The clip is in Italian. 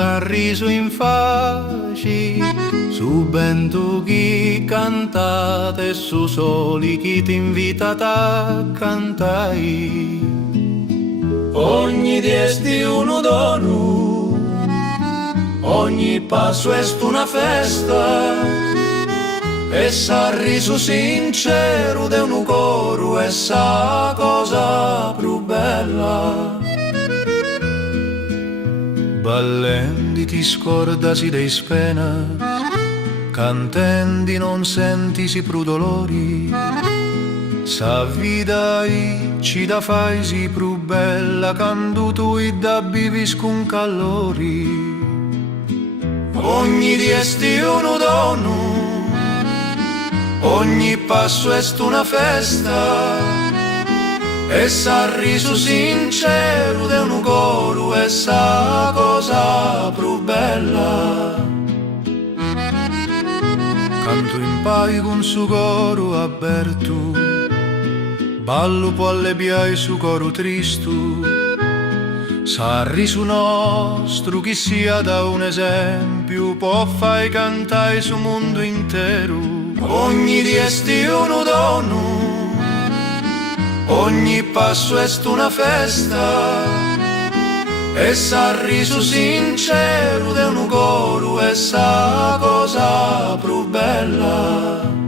sorriso in facci, su vento chi cantate, su soli chi ti invita a cantai. Ogni di esti uno dono, ogni passo est una festa, e sorriso sincero de un Coru è sa cosa più bella. Ballendi ti scordasi dei spena, cantendi non sentisi più dolori, sa vita ci da faisi più bella, quando tu da vivis con calori. Ogni di esti uno dono, ogni passo est una festa, e sorriso sincero de un Coru è sa cosa più bella. Canto in pai con su coro aperto, Ballu può alleviare su coro tristo, sorriso nostro chi sia da un esempio, può fai cantare su mondo intero. Ogni di esti uno dono, ogni passo est una festa, e sorriso sincero de un Coru è sa cosa più bella.